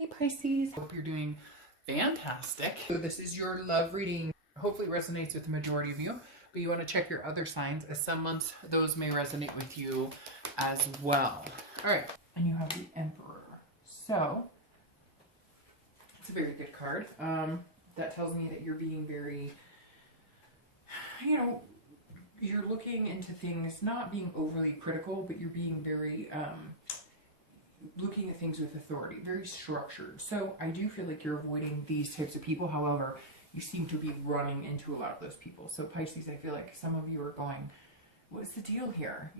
Hey Pisces, hope you're doing fantastic. So this is your love reading. Hopefully it resonates with the majority of you, but you want to check your other signs as some months those may resonate with you as well. All right, and you have the Emperor. So it's a very good card. That tells me that you're being very, you're looking into things, not being overly critical, but you're being very looking at things with authority, very structured. So I do feel like you're avoiding these types of people. However, you seem to be running into a lot of those people. So Pisces, I feel like some of you are going, what's the deal here?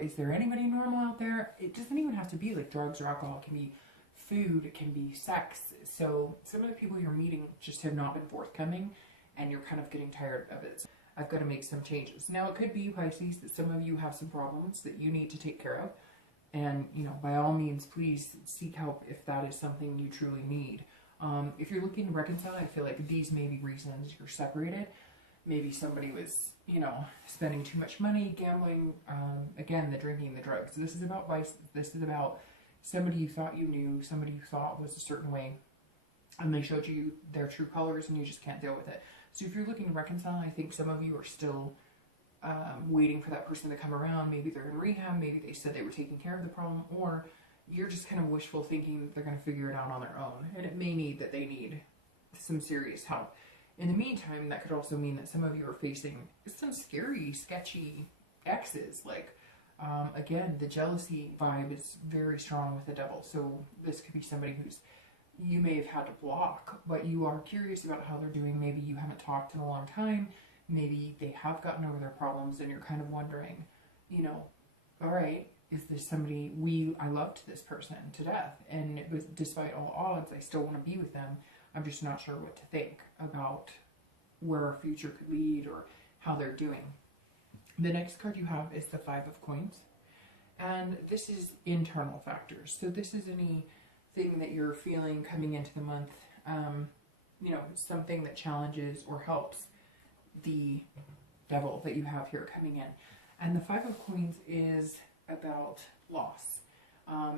Is there anybody normal out there? It doesn't even have to be like drugs or alcohol. It can be food, it can be sex. So some of the people you're meeting just have not been forthcoming and you're kind of getting tired of it. So I've got to make some changes. Now it could be, Pisces, that some of you have some problems that you need to take care of. And, by all means, please seek help if that is something you truly need. If you're looking to reconcile, I feel like these may be reasons you're separated. Maybe somebody was, spending too much money, gambling, again, the drinking, the drugs. This is about vice. This is about somebody you thought you knew, somebody you thought was a certain way, and they showed you their true colors and you just can't deal with it. So if you're looking to reconcile, I think some of you are still waiting for that person to come around. Maybe they're in rehab, maybe they said they were taking care of the problem, or you're just kind of wishful thinking that they're going to figure it out on their own, and it may need that they need some serious help. In the meantime, that could also mean that some of you are facing some scary, sketchy exes. Again, the jealousy vibe is very strong with the devil, so this could be somebody who's you may have had to block, but you are curious about how they're doing. Maybe you haven't talked in a long time. Maybe they have gotten over their problems and you're kind of wondering, all right, is this somebody I loved this person to death, and despite all odds, I still want to be with them. I'm just not sure what to think about where our future could lead or how they're doing. The next card you have is the Five of Coins, and this is internal factors. So this is anything that you're feeling coming into the month, something that challenges or helps the devil that you have here coming in. And the Five of Coins is about loss.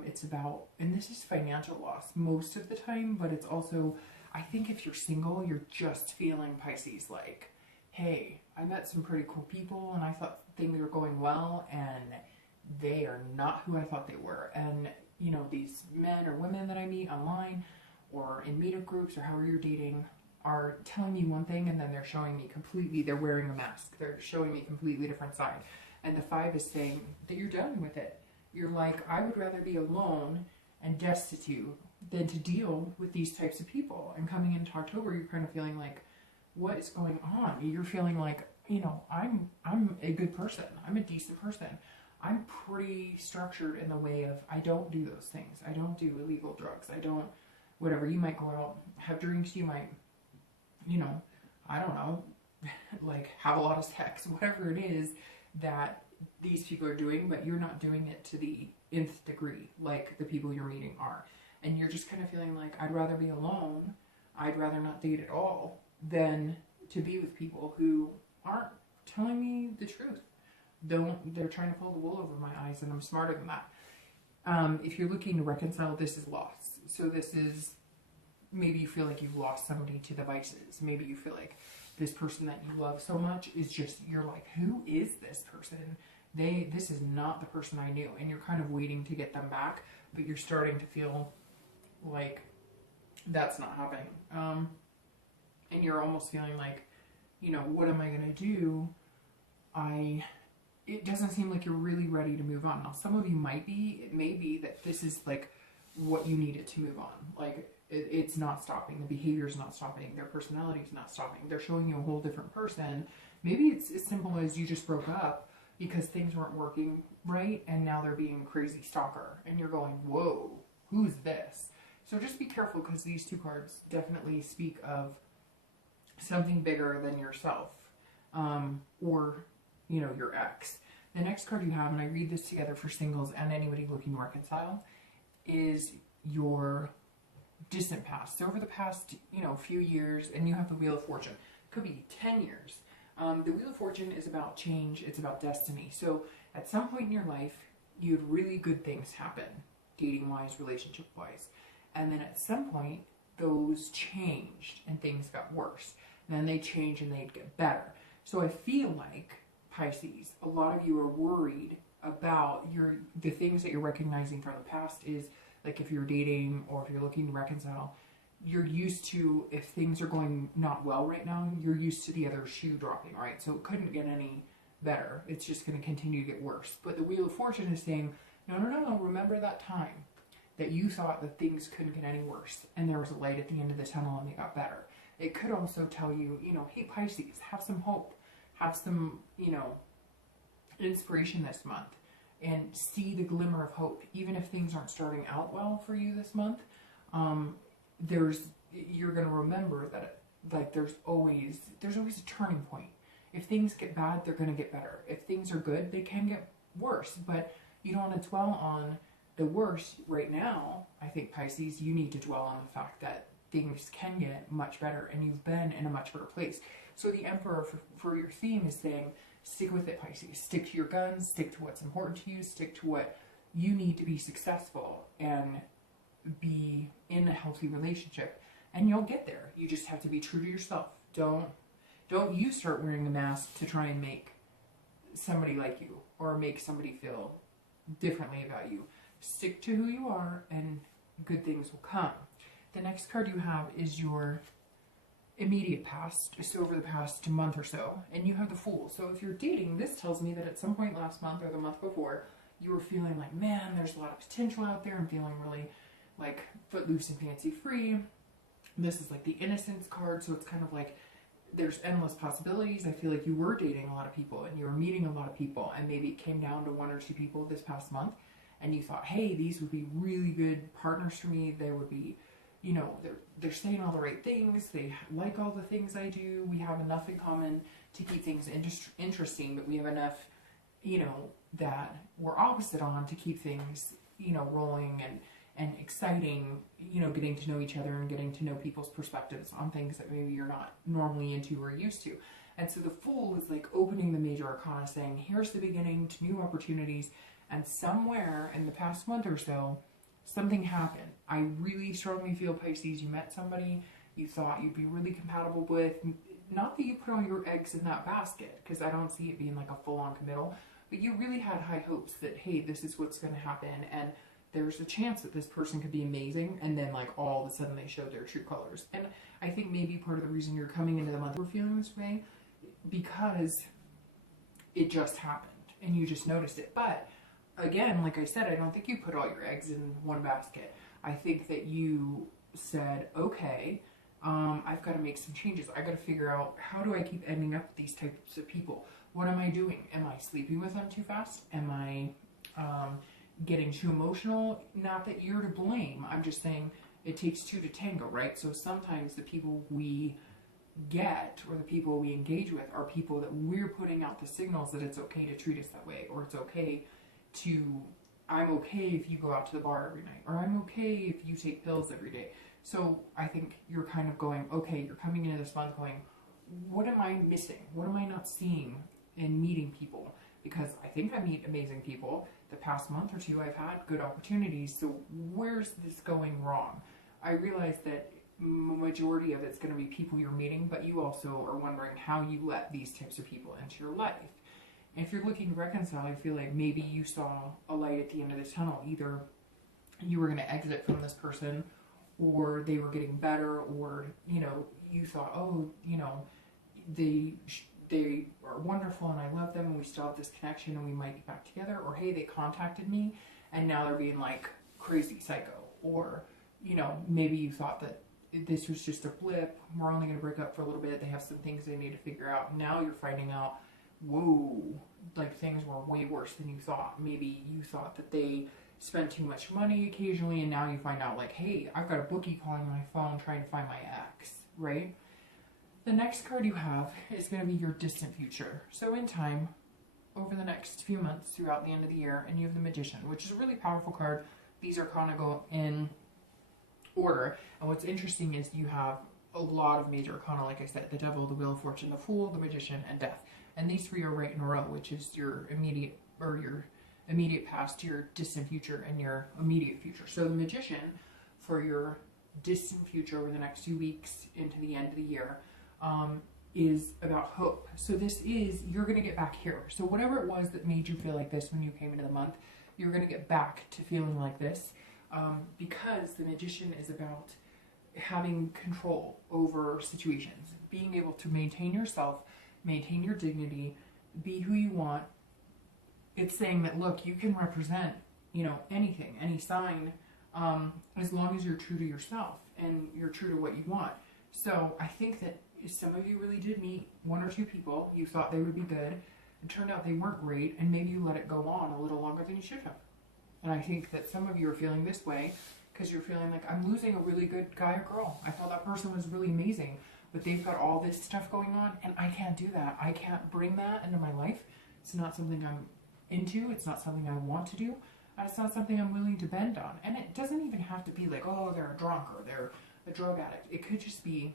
It's about, and this is financial loss most of the time, but it's also, I think if you're single, you're just feeling, Pisces, like, hey, I met some pretty cool people and I thought things were going well and they are not who I thought they were. And, these men or women that I meet online or in meetup groups or however you're dating are telling me one thing and then they're showing me they're wearing a mask. They're showing me a completely different side. And the Five is saying that you're done with it. You're like, I would rather be alone and destitute than to deal with these types of people. And coming into October, you're kind of feeling like, what is going on? You're feeling like, I'm a good person. I'm a decent person. I'm pretty structured in the way of, I don't do those things. I don't do illegal drugs. I don't, whatever. You might go out, have drinks. You might, I don't know, like have a lot of sex, whatever it is that these people are doing, but you're not doing it to the nth degree like the people you're meeting are. And you're just kind of feeling like, I'd rather be alone, I'd rather not date at all than to be with people who aren't telling me the truth. They're trying to pull the wool over my eyes, and I'm smarter than that. If you're looking to reconcile, this is loss. So this is, maybe you feel like you've lost somebody to the vices. Maybe you feel like this person that you love so much is just, you're like, who is this person? This is not the person I knew. And you're kind of waiting to get them back, but you're starting to feel like that's not happening. And you're almost feeling like, what am I going to do? It doesn't seem like you're really ready to move on. Now, some of you might be. It may be that this is like what you needed to move on. Like, it's not stopping. The behavior is not stopping. Their personality is not stopping. They're showing you a whole different person. Maybe it's as simple as you just broke up because things weren't working right, and now they're being a crazy stalker. And you're going, whoa, who's this? So just be careful, because these two cards definitely speak of something bigger than yourself, or your ex. The next card you have, and I read this together for singles and anybody looking to reconcile, is your distant past. So over the past, few years, and you have the Wheel of Fortune. It could be 10 years. The Wheel of Fortune is about change. It's about destiny. So at some point in your life, you had really good things happen, dating-wise, relationship-wise. And then at some point, those changed and things got worse. And then they changed and they'd get better. So I feel like, Pisces, a lot of you are worried about the things that you're recognizing from the past is, like if you're dating or if you're looking to reconcile, you're used to, if things are going not well right now, you're used to the other shoe dropping, right? So it couldn't get any better. It's just going to continue to get worse. But the Wheel of Fortune is saying, no, remember that time that you thought that things couldn't get any worse and there was a light at the end of the tunnel and they got better. It could also tell you, hey, Pisces, have some hope. Have some, inspiration this month and see the glimmer of hope. Even if things aren't starting out well for you this month, you're going to remember that like there's always a turning point. If things get bad, they're going to get better. If things are good, they can get worse, but you don't want to dwell on the worst right now. I think, Pisces, you need to dwell on the fact that things can get much better and you've been in a much better place. So the Emperor for your theme is saying, stick with it, Pisces. Stick to your guns, stick to what's important to you, stick to what you need to be successful and be in a healthy relationship, and you'll get there. You just have to be true to yourself. Don't you start wearing a mask to try and make somebody like you or make somebody feel differently about you. Stick to who you are and good things will come. The next card you have is your immediate past, just over the past month or so, and you have the Fool. So if you're dating, this tells me that at some point last month or the month before, you were feeling like, man, there's a lot of potential out there. I'm feeling really like footloose and fancy free. This is like the Innocence card, so it's kind of like there's endless possibilities. I feel like you were dating a lot of people and you were meeting a lot of people, and maybe it came down to one or two people this past month and you thought, hey, these would be really good partners for me. They would be, they're saying all the right things. They like all the things I do. We have enough in common to keep things interesting, but we have enough, that we're opposite on to keep things, rolling and exciting, getting to know each other and getting to know people's perspectives on things that maybe you're not normally into or used to. And so the Fool is like opening the major arcana, saying, here's the beginning to new opportunities. And somewhere in the past month or so, something happened. I really strongly feel, Pisces, you met somebody you thought you'd be really compatible with. Not that you put all your eggs in that basket, because I don't see it being like a full-on committal, but you really had high hopes that, hey, this is what's going to happen, and there's a chance that this person could be amazing, and then like all of a sudden they showed their true colors. And I think maybe part of the reason you're coming into the month we're feeling this way, because it just happened, and you just noticed it. But again, like I said, I don't think you put all your eggs in one basket. I think that you said, okay, I've got to make some changes. I got to figure out, how do I keep ending up with these types of people? What am I doing? Am I sleeping with them too fast? Am I getting too emotional? Not that you're to blame. I'm just saying it takes two to tango, right? So sometimes the people we get or the people we engage with are people that we're putting out the signals that it's okay to treat us that way, or it's okay to, I'm okay if you go out to the bar every night, or I'm okay if you take pills every day. So I think you're kind of going, okay, you're coming into this month going, what am I missing? What am I not seeing in meeting people? Because I think I meet amazing people. The past month or two I've had good opportunities, so where's this going wrong? I realize that majority of it's going to be people you're meeting, but you also are wondering how you let these types of people into your life. And if you're looking to reconcile, I feel like maybe you saw a light at the end of this tunnel. Either you were going to exit from this person, or they were getting better, or, you thought, oh, they are wonderful and I love them and we still have this connection and we might be back together. Or, hey, they contacted me and now they're being like crazy psycho. Or, maybe you thought that this was just a blip. We're only going to break up for a little bit. They have some things they need to figure out. Now you're finding out, whoa, like things were way worse than you thought. Maybe you thought that they spent too much money occasionally, and now you find out like, hey, I've got a bookie calling my phone trying to find my ex, right? The next card you have is going to be your distant future. So in time, over the next few months throughout the end of the year, and you have the Magician, which is a really powerful card. These are kind of go in order, and what's interesting is you have a lot of major arcana, like I said, the Devil, the Wheel of Fortune, the Fool, the Magician, and Death. And these three are right in a row, which is your immediate past, your distant future, and your immediate future. So the Magician for your distant future over the next few weeks into the end of the year is about hope. So this is, you're going to get back here. So whatever it was that made you feel like this when you came into the month, you're going to get back to feeling like this, because the Magician is about having control over situations, being able to maintain yourself, maintain your dignity, be who you want. It's saying that, look, you can represent, you know, anything, any sign, as long as you're true to yourself and you're true to what you want. So I think that some of you really did meet one or two people. You thought they would be good. It turned out they weren't great, and maybe you let it go on a little longer than you should have. And I think that some of you are feeling this way because you're feeling like, I'm losing a really good guy or girl. I thought that person was really amazing, but they've got all this stuff going on, and I can't do that. I can't bring that into my life. It's not something I'm into. It's not something I want to do. And it's not something I'm willing to bend on. And it doesn't even have to be like, oh, they're a drunk or they're a drug addict. It could just be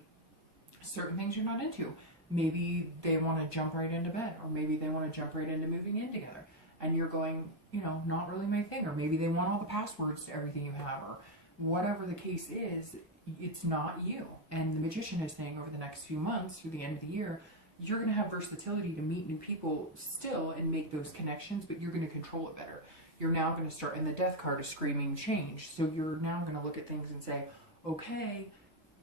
certain things you're not into. Maybe they want to jump right into bed, or maybe they want to jump right into moving in together. And you're going, you know, not really my thing. Or maybe they want all the passwords to everything you have, or whatever the case is, it's not you. And the Magician is saying over the next few months, through the end of the year, you're going to have versatility to meet new people still and make those connections, but you're going to control it better. You're now going to start, and the Death card is screaming change. So you're now going to look at things and say, okay,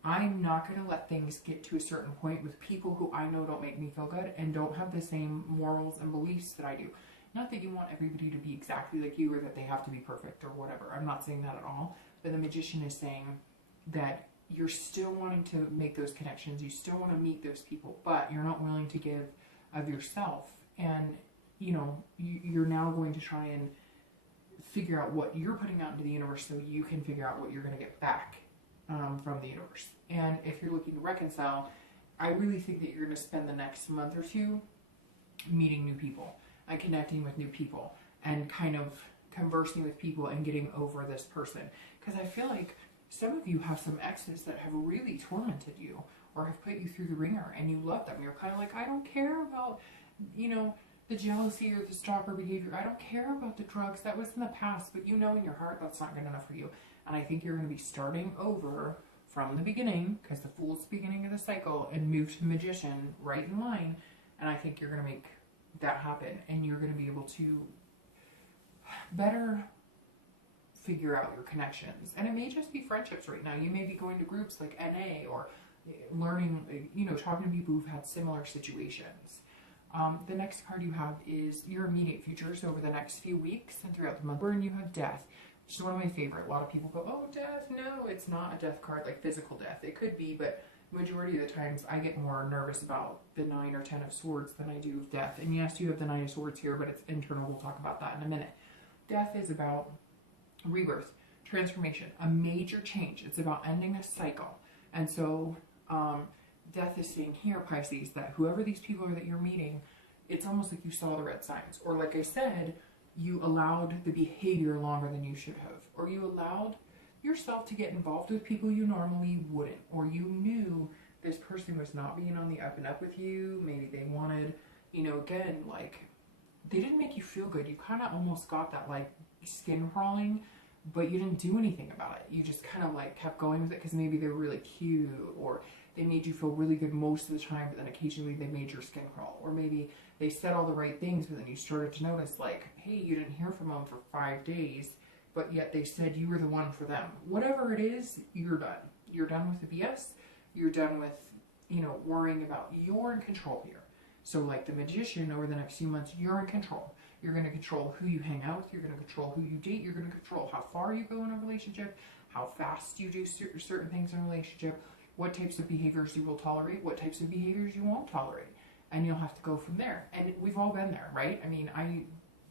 I'm not going to let things get to a certain point with people who I know don't make me feel good and don't have the same morals and beliefs that I do. Not that you want everybody to be exactly like you or that they have to be perfect or whatever. I'm not saying that at all. But the Magician is saying that you're still wanting to make those connections. You still want to meet those people, but you're not willing to give of yourself. And, you know, you're now going to try and figure out what you're putting out into the universe so you can figure out what you're going to get back from the universe. And if you're looking to reconcile, I really think that you're going to spend the next month or two meeting new people and connecting with new people and kind of conversing with people and getting over this person. Because I feel like some of you have some exes that have really tormented you or have put you through the ringer, and you love them. You're kind of like, I don't care about, you know, the jealousy or the stalker behavior. I don't care about the drugs. That was in the past, but you know in your heart that's not good enough for you. And I think you're going to be starting over from the beginning, because the Fool's the beginning of the cycle, and move to the Magician right in line. And I think you're going to make that happen, and you're going to be able to better figure out your connections. And it may just be friendships right now. You may be going to groups like NA or learning, you know, talking to people who've had similar situations. The next card you have is your immediate future, so over the next few weeks and throughout the month. And you have Death, which is one of my favorite. A lot of people go, oh, death. No, it's not a death card like physical death. It could be, but majority of the times I get more nervous about the 9 or 10 of Swords than I do of death. And yes, you have the 9 of Swords here, but it's internal. We'll talk about that in a minute. Death is about rebirth, transformation, a major change. It's about ending a cycle. And so Death is saying here, Pisces, that whoever these people are that you're meeting, it's almost like you saw the red signs. Or like I said, you allowed the behavior longer than you should have. Or you allowed yourself to get involved with people you normally wouldn't. Or you knew this person was not being on the up and up with you. Maybe they wanted, you know, again, like, they didn't make you feel good. You kind of almost got that, like, skin crawling, but you didn't do anything about it. You just kind of, like, kept going with it because maybe they were really cute, or they made you feel really good most of the time, but then occasionally they made your skin crawl. Or maybe they said all the right things, but then you started to notice, like, hey, you didn't hear from them for 5 days, but yet they said you were the one for them. Whatever it is, you're done. You're done with the BS. You're done with, you know, worrying about, you're in control here. So like the Magician, over the next few months, you're in control. You're going to control who you hang out with. You're going to control who you date. You're going to control how far you go in a relationship, how fast you do certain things in a relationship, what types of behaviors you will tolerate, what types of behaviors you won't tolerate. And you'll have to go from there. And we've all been there, right? I mean, I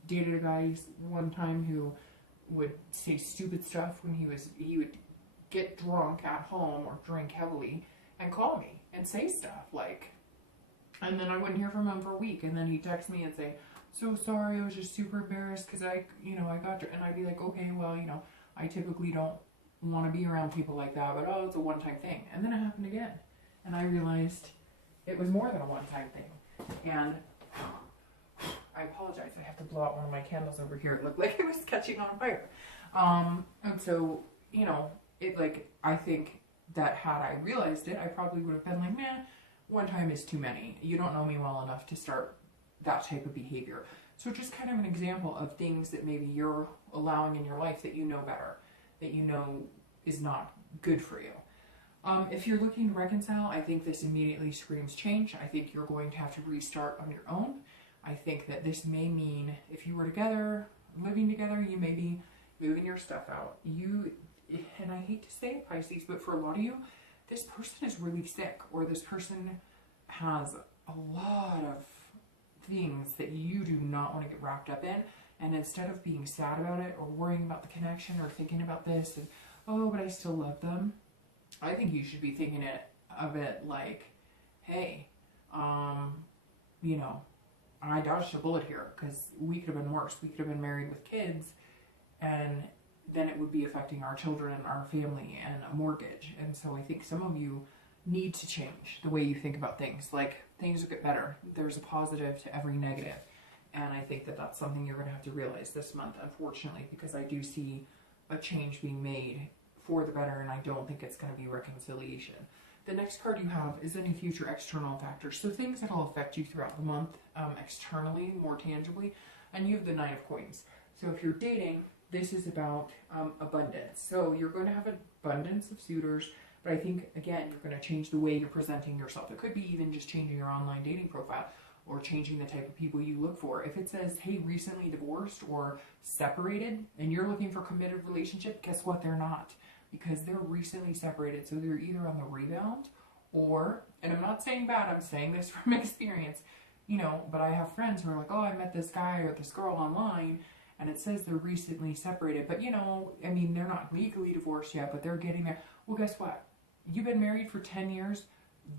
dated a guy one time who would say stupid stuff when he would get drunk at home or drink heavily and call me and say stuff like, and then I wouldn't hear from him for a week, and then he'd text me and say, so sorry, I was just super embarrassed because I got drunk. And I'd be like, okay, well, I typically don't want to be around people like that, but oh, it's a one-time thing. And then it happened again, and I realized it was more than a one-time thing. And I apologize, I have to blow out one of my candles over here. It looked like it was catching on fire. And so, it, like, I think that had I realized it, I probably would have been like, nah, one time is too many. You don't know me well enough to start that type of behavior. So just kind of an example of things that maybe you're allowing in your life that you know better, that you know is not good for you. If you're looking to reconcile, I think this immediately screams change. I think you're going to have to restart on your own. I think that this may mean if you were together, living together, you may be moving your stuff out. And I hate to say it, Pisces, but for a lot of you, this person is really sick, or this person has a lot of things that you do not want to get wrapped up in. And instead of being sad about it, or worrying about the connection, or thinking about this, and, oh, but I still love them, I think you should be thinking of it like, hey, you know, I dodged a bullet here, because we could have been worse. We could have been married with kids, and then it would be affecting our children, our family, and a mortgage. And so I think some of you need to change the way you think about things. Like, things will get better. There's a positive to every negative. And I think that that's something you're going to have to realize this month, unfortunately, because I do see a change being made for the better, and I don't think it's going to be reconciliation. The next card you have is any future external factors. So things that will affect you throughout the month, externally, more tangibly. And you have the Nine of Coins. So if you're dating, this is about abundance. So you're going to have abundance of suitors, but I think, again, you're going to change the way you're presenting yourself. It could be even just changing your online dating profile, or changing the type of people you look for. If it says, hey, recently divorced or separated, and you're looking for a committed relationship, guess what? They're not, because they're recently separated. So they're either on the rebound, or, and I'm not saying bad, I'm saying this from experience, you know, but I have friends who are like, oh, I met this guy or this girl online, and it says they're recently separated, but, you know, I mean, they're not legally divorced yet, but they're getting there. Well, guess what? You've been married for 10 years.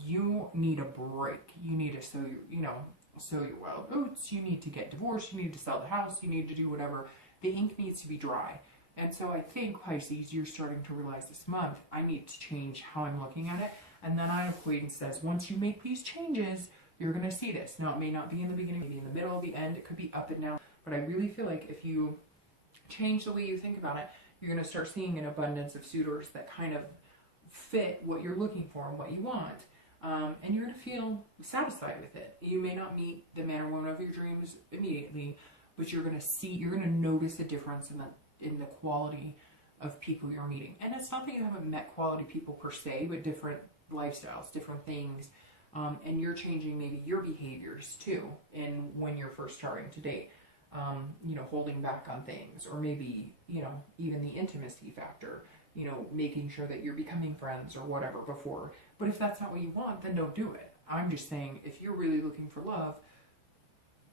You need a break. You need to sow your wild oats. You need to get divorced. You need to sell the house. You need to do whatever. The ink needs to be dry. And so I think, Pisces, you're starting to realize this month, I need to change how I'm looking at it. And then Nine of Coins says, once you make these changes, you're going to see this. Now, it may not be in the beginning, maybe in the middle, the end. It could be up and down. But I really feel like if you change the way you think about it, you're going to start seeing an abundance of suitors that kind of fit what you're looking for and what you want. And you're going to feel satisfied with it. You may not meet the man or woman of your dreams immediately, but you're going to notice a difference in the quality of people you're meeting. And it's not that you haven't met quality people per se, but different lifestyles, different things. And you're changing maybe your behaviors too, in when you're first starting to date. You know, holding back on things, or maybe, you know, even the intimacy factor, you know, making sure that you're becoming friends or whatever before. But if that's not what you want, then don't do it. I'm just saying, if you're really looking for love,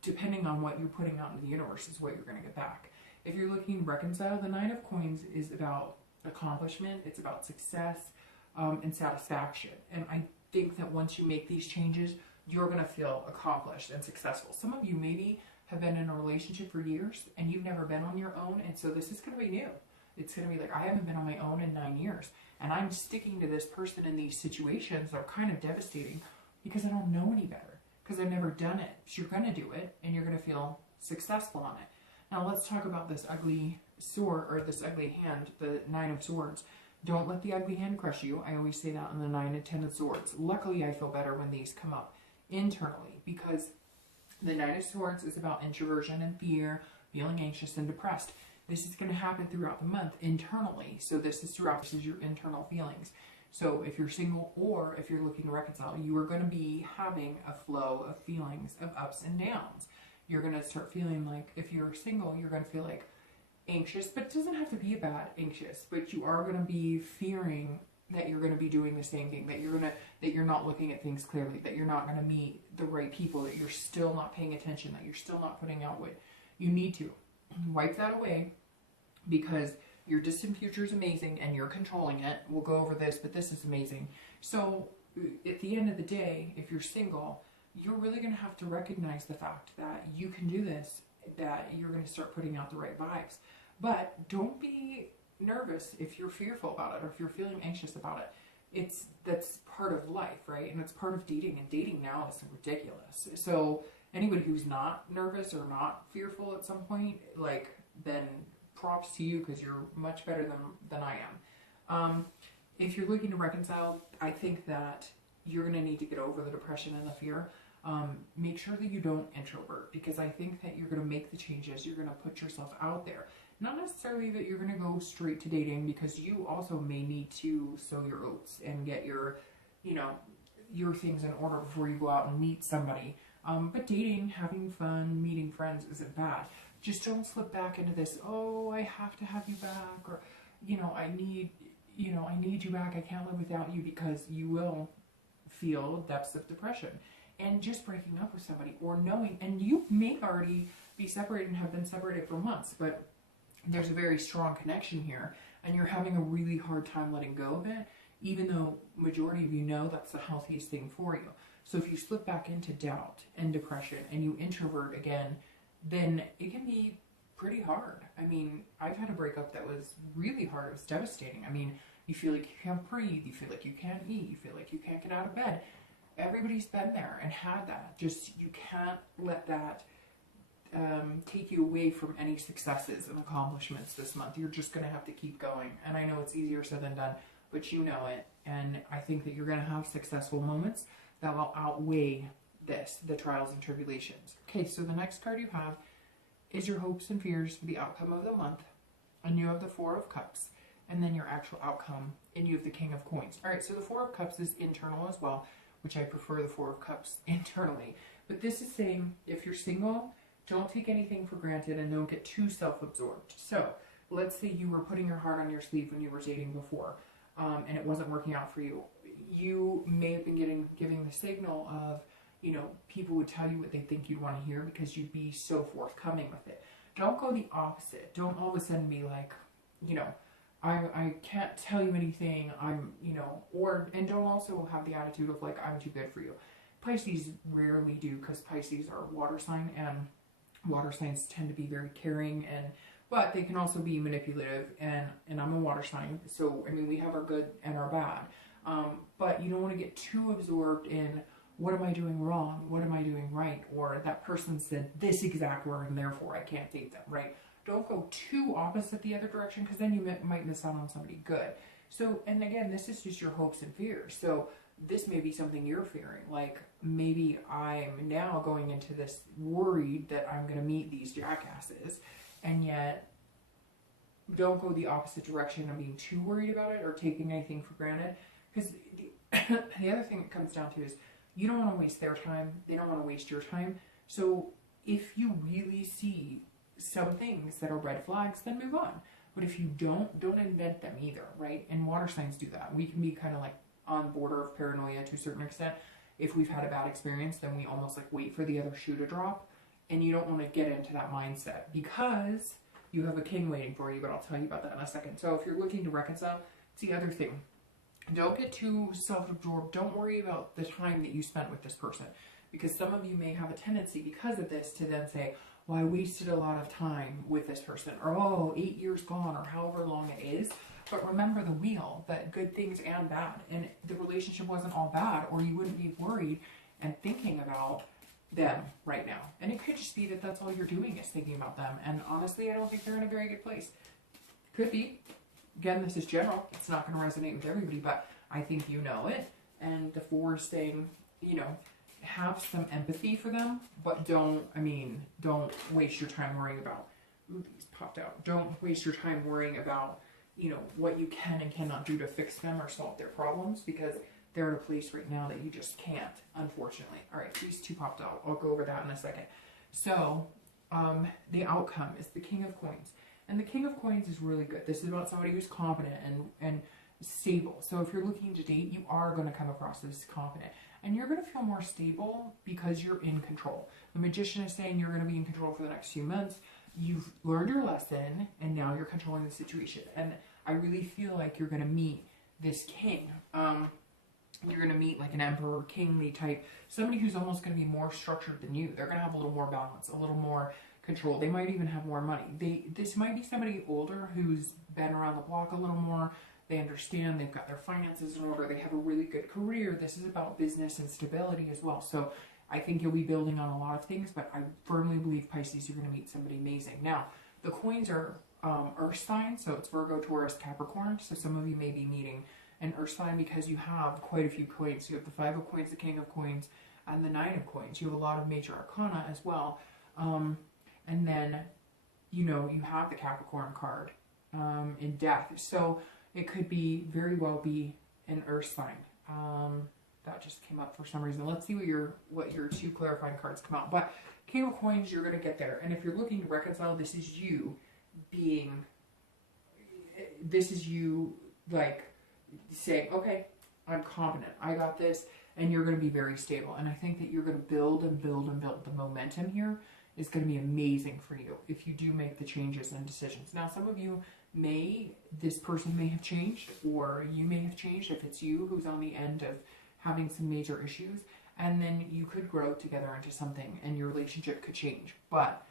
depending on what you're putting out into the universe is what you're going to get back. If you're looking to reconcile, the Nine of Coins is about accomplishment. It's about success and satisfaction. And I think that once you make these changes, you're going to feel accomplished and successful. Some of you maybe have been in a relationship for years and you've never been on your own, and so this is going to be new. It's going to be like, I haven't been on my own in 9 years, and I'm sticking to this person in these situations that are kind of devastating because I don't know any better, because I've never done it. So you're going to do it, and you're going to feel successful on it. Now let's talk about this ugly sword, or this ugly hand, the Nine of Swords. Don't let the ugly hand crush you. I always say that on the 9 and 10 of Swords. Luckily, I feel better when these come up internally, because the Nine of Swords is about introversion and fear, feeling anxious and depressed. This is going to happen throughout the month internally. So this is your internal feelings. So if you're single, or if you're looking to reconcile, you are going to be having a flow of feelings of ups and downs. You're going to start feeling like, if you're single, you're going to feel like anxious, but it doesn't have to be about anxious, but you are going to be fearing that you're going to be doing the same thing, that you're not looking at things clearly, that you're not going to meet the right people, that you're still not paying attention, that you're still not putting out what you need to. Wipe that away, because your distant future is amazing and you're controlling it. We'll go over this, but this is amazing. So at the end of the day, if you're single, you're really going to have to recognize the fact that you can do this, that you're going to start putting out the right vibes. But don't be nervous if you're fearful about it, or if you're feeling anxious about it. That's part of life, right? And it's part of dating, and dating now is ridiculous. So anybody who's not nervous or not fearful at some point, like, then props to you, because you're much better than I If you're looking to reconcile, I think that you're going to need to get over the depression and the fear. Make sure that you don't introvert, because I think that you're going to make the changes. You're going to put yourself out there. Not necessarily that you're going to go straight to dating, because you also may need to sow your oats and get your, you know, your things in order before you go out and meet somebody. But dating, having fun, meeting friends isn't bad. Just don't slip back into this, oh, I have to have you back, or, you know, I need you back, I can't live without you, because you will feel depths of depression. And just breaking up with somebody, or knowing, and you may already be separated and have been separated for months, but there's a very strong connection here, and you're having a really hard time letting go of it, even though majority of you know that's the healthiest thing for you. So if you slip back into doubt and depression and you introvert again, then it can be pretty hard. I mean, I've had a breakup that was really hard. It was devastating. I mean, you feel like you can't breathe, you feel like you can't eat, you feel like you can't get out of bed. Everybody's been there and had that. Just, you can't let that take you away from any successes and accomplishments this month. You're just going to have to keep going. And I know it's easier said than done, but you know it. And I think that you're going to have successful moments that will outweigh the trials and tribulations. Okay, so the next card you have is your hopes and fears for the outcome of the month. And you have the Four of Cups, and then your actual outcome, and you have the King of Coins. All right, so the Four of Cups is internal as well, which I prefer the Four of Cups internally. But this is saying, if you're single, don't take anything for granted and don't get too self-absorbed. So let's say you were putting your heart on your sleeve when you were dating before, and it wasn't working out for you. You may have been giving the signal of, you know, people would tell you what they think you'd want to hear because you'd be so forthcoming with it. Don't go the opposite. Don't all of a sudden be like, you know, I can't tell you anything, I'm, you know, and don't also have the attitude of like, I'm too good for you. Pisces rarely do, because Pisces are a water sign, and water signs tend to be very caring, but they can also be manipulative, and I'm a water sign, so, I mean, we have our good and our bad, but you don't want to get too absorbed in, what am I doing wrong, what am I doing right, or that person said this exact word and therefore I can't date them, right? Don't go too opposite the other direction, because then you might miss out on somebody good. So, and again, this is just your hopes and fears. So this may be something you're fearing. Like, maybe I'm now going into this worried that I'm going to meet these jackasses, and yet don't go the opposite direction of being too worried about it or taking anything for granted. Because the other thing it comes down to is you don't want to waste their time. They don't want to waste your time. So if you really see some things that are red flags, then move on. But if you don't invent them either, right? And water signs do that. We can be kind of like on border of paranoia to a certain extent. If we've had a bad experience, then we almost like wait for the other shoe to drop. And you don't want to get into that mindset, because you have a king waiting for you, but I'll tell you about that in a second. So if you're looking to reconcile, it's the other thing. Don't get too self-absorbed. Don't worry about the time that you spent with this person, because some of you may have a tendency because of this to then say, well, I wasted a lot of time with this person, or, oh, 8 years gone, or however long it is. But remember the wheel, that good things and bad, and the relationship wasn't all bad, or you wouldn't be worried and thinking about them right now. And it could just be that that's all you're doing is thinking about them. And honestly, I don't think they're in a very good place. Could be. Again, this is general. It's not going to resonate with everybody, but I think you know it. And the Four is saying, you know, have some empathy for them, but don't waste your time worrying about, ooh, these popped out. Don't waste your time worrying about, you know, what you can and cannot do to fix them or solve their problems, because they're at a place right now that you just can't, unfortunately. All right, these two popped out. I'll go over that in a second. So, the outcome is the King of Coins. And the King of Coins is really good. This is about somebody who's confident and stable. So if you're looking to date, you are going to come across as confident. And you're going to feel more stable because you're in control. The Magician is saying you're going to be in control for the next few months. You've learned your lesson, and now you're controlling the situation. And I really feel like you're going to meet this king. You're going to meet like an emperor, kingly type, somebody who's almost going to be more structured than you. They're going to have a little more balance, a little more control. They might even have more money. This might be somebody older who's been around the block a little more. They understand, they've got their finances in order, they have a really good career. This is about business and stability as well. So I think you'll be building on a lot of things, but I firmly believe, Pisces, you're going to meet somebody amazing. Now, the coins are earth sign. So it's Virgo, Taurus, Capricorn. So some of you may be meeting an earth sign because you have quite a few coins. You have the 5 of coins, the King of coins, and the 9 of coins. You have a lot of major arcana as well. And then, you know, you have the Capricorn card in death. So it could be very well be an earth sign. That just came up for some reason. Let's see what your 2 clarifying cards come out. But King of coins, you're going to get there. And if you're looking to reconcile, this is you like saying, okay, I'm confident, I got this, and you're going to be very stable. And I think that you're going to build and build and build. The momentum here is going to be amazing for you if you do make the changes and decisions. Now, some of you this person may have changed, or you may have changed if it's you who's on the end of having some major issues, and then you could grow together into something and your relationship could change. But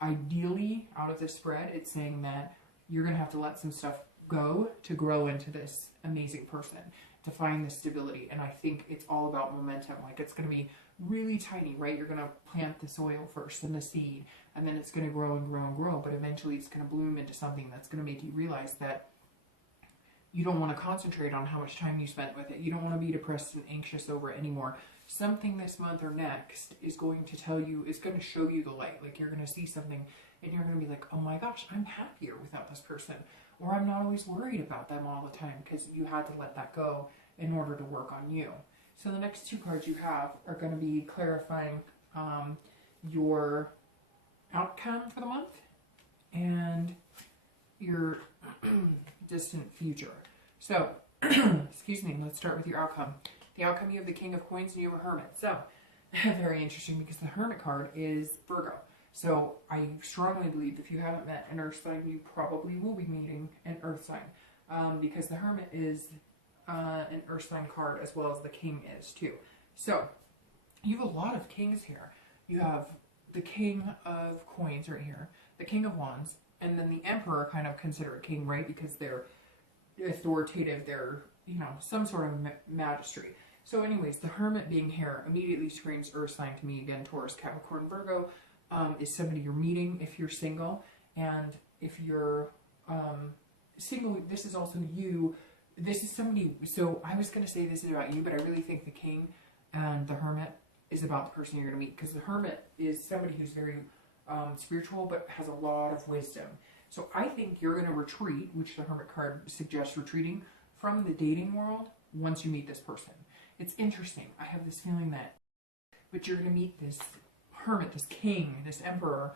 ideally, out of this spread, it's saying that you're going to have to let some stuff go to grow into this amazing person, to find the stability. And I think it's all about momentum. Like, it's going to be really tiny, right? You're going to plant the soil first and the seed, and then it's going to grow and grow and grow, but eventually it's going to bloom into something that's going to make you realize that you don't want to concentrate on how much time you spent with it. You don't want to be depressed and anxious over it anymore. Something this month or next is going to tell you, is going to show you the light. Like, you're going to see something and you're going to be like, oh my gosh, I'm happier without this person. Or I'm not always worried about them all the time, because you had to let that go in order to work on you. So the next 2 cards you have are going to be clarifying your outcome for the month and your distant future. So, excuse me, let's start with your outcome. The outcome, you have the King of coins and you have a Hermit. So, very interesting, because the Hermit card is Virgo. So I strongly believe if you haven't met an earth sign, you probably will be meeting an earth sign, because the Hermit is an earth sign card, as well as the King is too. So you have a lot of kings here. You have the King of coins right here, the King of wands, and then the Emperor, kind of considered king, right? Because they're authoritative, they're, you know, some sort of majesty. So anyways, the Hermit being here immediately screams earth sign to me. Again, Taurus, Capricorn, Virgo is somebody you're meeting if you're single. And if you're single, this is also you. This is somebody, so I was going to say this is about you, but I really think the King and the Hermit is about the person you're going to meet. Because the Hermit is somebody who's very spiritual, but has a lot of wisdom. So I think you're going to retreat, which the Hermit card suggests retreating from the dating world once you meet this person. It's interesting. I have this feeling that, but you're going to meet this Hermit, this King, this Emperor,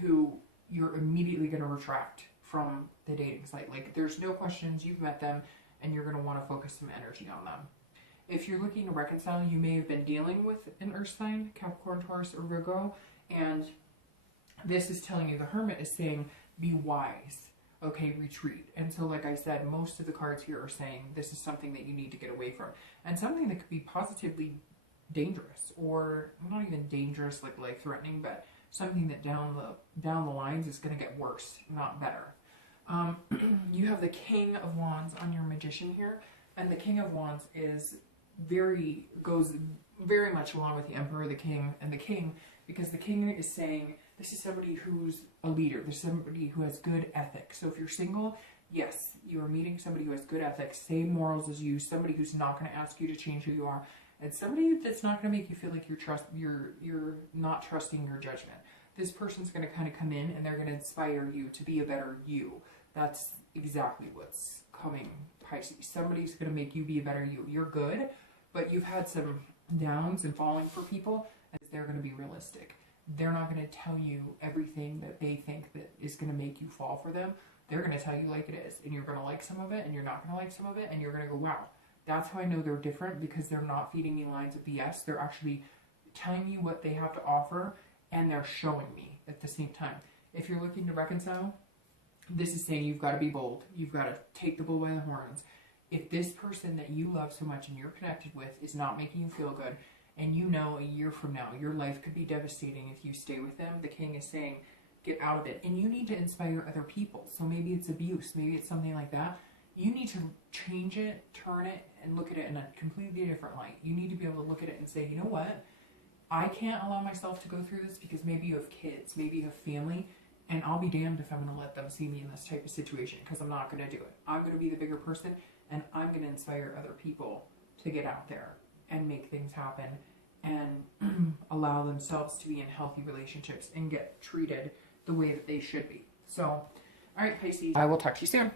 who you're immediately going to retract from the dating site. Like, there's no questions, you've met them, and you're going to want to focus some energy on them. If you're looking to reconcile, you may have been dealing with an earth sign, Capricorn, Taurus, or Virgo, and this is telling you, the Hermit is saying, be wise, okay, retreat. And so, like I said, most of the cards here are saying this is something that you need to get away from, and something that could be positively dangerous, or not even dangerous, like life-threatening, but something that down the lines is going to get worse, not better. You have the King of Wands on your Magician here, and the King of Wands goes very much along with the Emperor, the King, and the King, because the King is saying this is somebody who's a leader. There's somebody who has good ethics. So if you're single, yes, you are meeting somebody who has good ethics, same morals as you, somebody who's not going to ask you to change who you are, and somebody that's not going to make you feel like you're not trusting your judgment. This person's going to kind of come in and they're going to inspire you to be a better you. That's exactly what's coming, Pisces. Somebody's going to make you be a better you. You're good, but you've had some downs and falling for people, and they're going to be realistic. They're not going to tell you everything that they think that is going to make you fall for them. They're going to tell you like it is, and you're going to like some of it, and you're not going to like some of it, and you're going to go, wow. That's how I know they're different, because they're not feeding me lines of BS. They're actually telling me what they have to offer, and they're showing me at the same time. If you're looking to reconcile, this is saying you've got to be bold. You've got to take the bull by the horns. If this person that you love so much and you're connected with is not making you feel good, and you know a year from now your life could be devastating if you stay with them, the King is saying get out of it. And you need to inspire other people. So maybe it's abuse, maybe it's something like that. You need to change it, turn it, and look at it in a completely different light. You need to be able to look at it and say, you know what? I can't allow myself to go through this, because maybe you have kids, maybe you have family, And I'll be damned if I'm going to let them see me in this type of situation, because I'm not going to do it. I'm going to be the bigger person, and I'm going to inspire other people to get out there and make things happen and allow themselves to be in healthy relationships and get treated the way that they should be. So, all right, Pisces, I will talk to you soon.